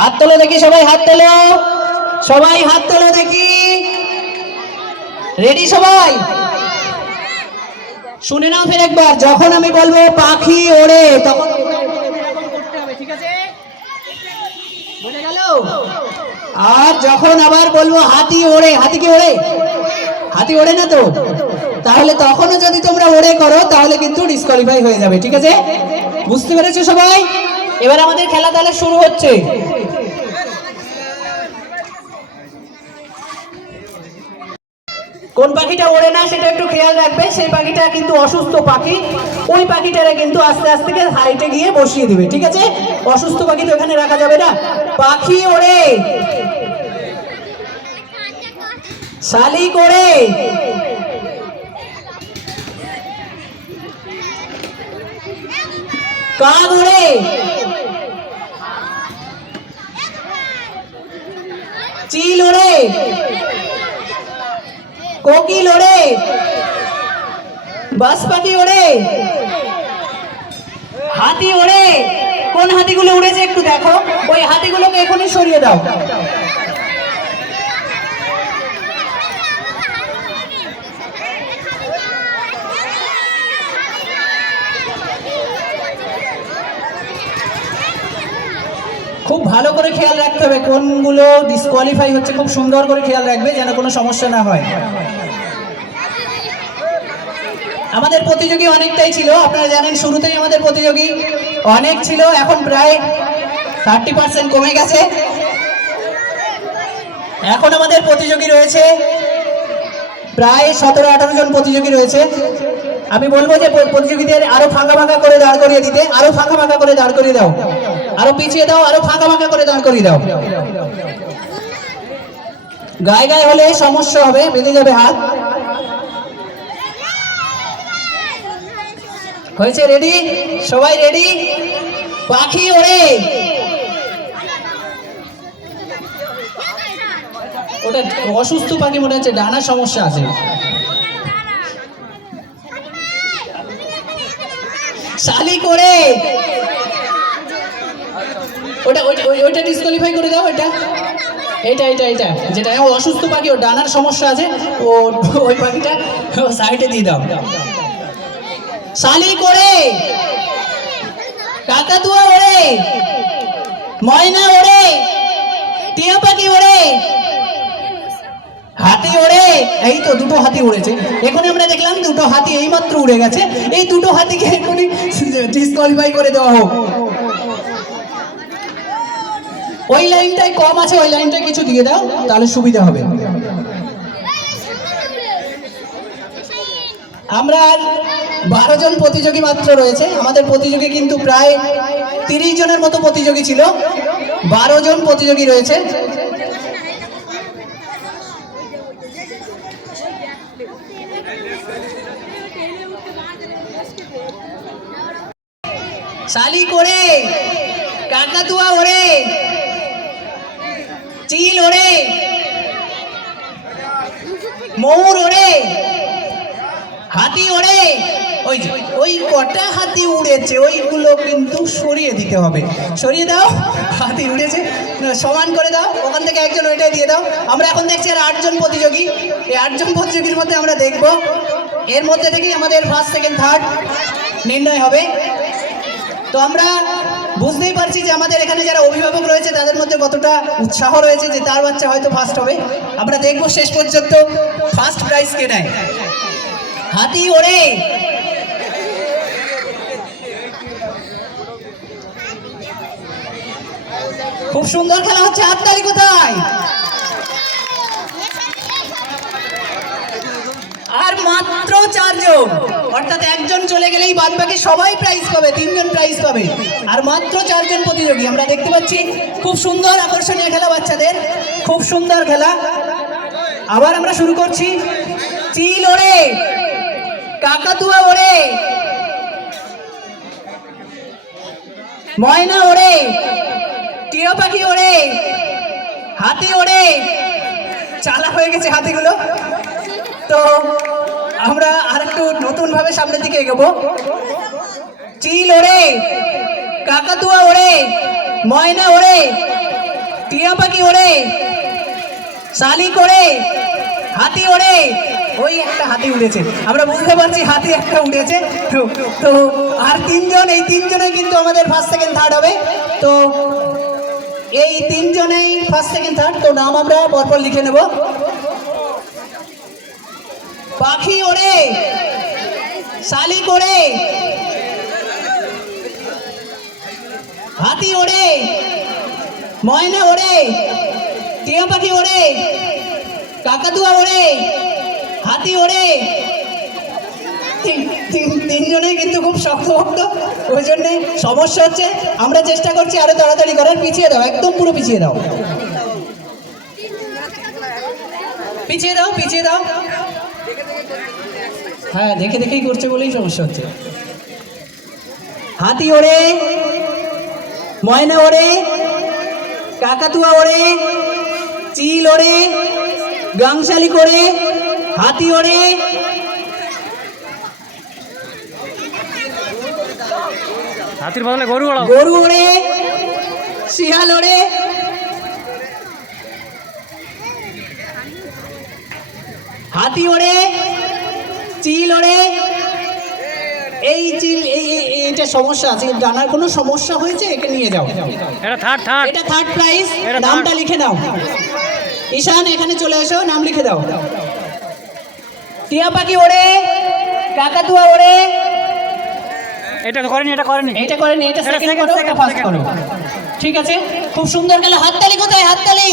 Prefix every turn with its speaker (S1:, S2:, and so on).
S1: হাত তোলো দেখি, সবাই হাত তোলো। সবাই হাত তোলো দেখি। রেডি সবাই? শুনে নাও ফের একবার, যখন আমি বলব পাখি ওড়ে, তখন আর যখন আবার বলব হাতি ওড়ে, হাতি কি ওড়ে? হাতি ওড়ে না তো? তাহলে তখনও যদি তোমরা ওড়ে করো, তাহলে কিন্তু ডিসকোয়ালিফাই হয়ে যাবে, ঠিক আছে? বুঝতে পেরেছ সবাই? এবার আমাদের খেলা তাহলে শুরু হচ্ছে। কোন পাখিটা ওড়ে না সেটা একটু খেয়াল রাখবে, সেই পাখিটা কিন্তু অসুস্থ পাখি। ওই পাখিটারে কিন্তু আস্তে আস্তে হাইটে গিয়ে বসিয়ে দিবে, ঠিক আছে? অসুস্থ পাখি তো এখানে রাখা যাবে না। পাখি ওড়ে। শালিক ওড়ে কাক ওড়ে? চিল ওড়ে কোকিল ওড়ে বাস পাখি ওড়ে হাতি ওড়ে কোন হাতিগুলো উড়েছে একটু দেখো। ওই হাতিগুলোকে এখনই সরিয়ে দাও। খুব ভালো করে খেয়াল রাখতে হবে কোনগুলো ডিসকোয়ালিফাই হচ্ছে, খুব সুন্দর করে খেয়াল রাখবে যেন কোনো সমস্যা না হয়। আমাদের প্রতিযোগী অনেকটাই ছিল, আপনারা জানেন শুরুতেই আমাদের প্রতিযোগী অনেক ছিল, এখন প্রায় থার্টি পার্সেন্ট কমে গেছে। এখন আমাদের প্রতিযোগী রয়েছে, প্রায় সতেরো আঠারো জন প্রতিযোগী রয়েছে। আমি বলব যে প্রতিযোগীদের আরও ফাঁকা ফাঁকা করে দাঁড় করিয়ে দিতে, আরও ফাঁকা ফাঁকা করে দাঁড় করিয়ে দাও। আরও পিছিয়ে দাও, আরও ফাঁকা ফাঁকা করে দাঁড় করিয়ে দাও। গায়ে গায়ে হলে সমস্যা হবে, বেঁধে যাবে হাত। হয়েছে রেডি সবাই রেডি পাখি ওড়ে। ওটা অসুস্থ পাখি মনে হচ্ছে ডানার সমস্যা আছে। শালি করে। ওটা, ওইটা, ওই- ওইটা ডিসকোয়ালিফাই করে দাও এটা এটা এটা এটা। যেটা, ও অসুস্থ পাখি ও ডানার সমস্যা আছে, ও, ওই পাখিটা সাইডে দিয়ে দাও। শালি করে। কাকাতুয়া ওড়ে। ময়না ওড়ে। টিয়া পাখি ওড়ে। এই তো দুটো হাতি উড়েছে। এখনই আমরা দেখলাম দুটো হাতি এইমাত্র উড়ে গেছে। এই দুটো হাতিকে এখনই ডিসকোয়ালিফাই করে দেওয়া হোক। ওই লাইনটাই কম আছে, ওই লাইনটায় কিছু দিয়ে দাও, তাহলে সুবিধা হবে। আমরা আর বারো জন প্রতিযোগী মাত্র রয়েছে। আমাদের প্রতিযোগী কিন্তু প্রায় তিরিশ জনের মতো প্রতিযোগী ছিল। বারো জন প্রতিযোগী রয়েছে। শালি করে কাকাতুয়া ওরে, চিল ওরে ময়ূর ওড়ে হাতি ওড়ে ওই ওই কটা হাতি উড়েছে, ওইগুলো কিন্তু সরিয়ে দিতে হবে। সরিয়ে দাও, হাতি উড়েছে সমান করে দাও, ওখান থেকে একজন ওইটাই দিয়ে দাও। আমরা এখন দেখছি আর আটজন প্রতিযোগী। এই আটজন প্রতিযোগীর মধ্যে আমরা দেখব। এর মধ্যে থেকেই আমাদের ফার্স্ট সেকেন্ড থার্ড নির্ণয় হবে। তো আমরা বুঝতেই পারছি যে আমাদের এখানে যারা অভিভাবক রয়েছে, তাদের মধ্যে কতটা উৎসাহ রয়েছে যে তার বাচ্চা হয়তো ফার্স্ট হবে। আমরা দেখব শেষ পর্যন্ত ফার্স্ট প্রাইজ কে নেয়। হাতি ওড়ে। খুব সুন্দর খেলা হচ্ছে। হাততালি কোথায় আর মাত্র চারজন অর্থাৎ একজন চলে গেলেই বাদ বাকি সবাই প্রাইজ পাবে, তিনজন প্রাইজ পাবে। আর মাত্র চারজন প্রতিযোগী। আমরা দেখতে পাচ্ছি খুব সুন্দর আকর্ষণীয় খেলা বাচ্চাদের, খুব সুন্দর খেলা। আবার আমরা শুরু করছি। চিল ওড়ে, কাকাতুয়া ওড়ে, ময়না ওড়ে, টিয়া পাখি ওড়ে, হাতি ওড়ে। চালা হয়ে গেছে হাতিগুলো। তো আমরা আর একটু নতুন ভাবে সামনের দিকে এগোবো। চিল ওড়ে, কাকাতুয়া ওড়ে, ময়না ওড়ে, টিয়া পাখি ওড়ে, শালিক ওড়ে, হাতি ওড়ে। ওই একটা হাতি উড়েছে। আমরা বুঝতে পারছি হাতি একটা উড়েছে। তো আর তিনজন, এই তিনজনে কিন্তু আমাদের ফার্স্ট সেকেন্ড থার্ড হবে। তো এই তিনজনেই ফার্স্ট সেকেন্ড থার্ড তো নাম আমরা পরপর লিখে নেব। পাখি ওড়ে, শালিক ওড়ে, হাতি ওড়ে, ময়না ওড়ে, টিয়া পাখি ওড়ে, কাকাতুয়া ওড়ে, হাতি ওড়ে। তিন- তিন- তিনজনেই কিন্তু খুব শক্তভক্ত, ওই জন্যে সমস্যা হচ্ছে, আমরা চেষ্টা করছি আরও তাড়াতাড়ি করার, পিছিয়ে দাও, একদম পুরো পিছিয়ে দাও। পিছিয়ে দাও পিছিয়ে দাও। হ্যাঁ দেখে দেখেই করছে বলেই সমস্যা হচ্ছে। হাতি ওড়ে ময়না ওড়ে কাকাতুয়া ওড়ে চিল ওড়ে গাংশালি করে হাতি ওড়ে।
S2: হাতির বদলে গরু
S1: গরু ওড়ে শিয়াল ওড়ে। হাতি ওড়ে চিল ওড়ে এই চিল এই এটা সমস্যা আছে জানার কোনো সমস্যা হয়েছে একে নিয়ে যাও।
S2: এটা থার্ড থার্ড
S1: এটা থার্ড প্রাইজ
S2: এটা
S1: নামটা লিখে নাও ঈশান এখানে চলে এসো নাম লিখে দাও। টিয়া পাখি ওড়ে কাকাতুয়া ওড়ে।
S2: এটা করেনি এটা করেনি।
S1: এটা করেন এটা সেকেন্ড করো এটা ফার্স্ট করো। ঠিক আছে? খুব সুন্দর গেল হাততালি কোথায়? হাততালি!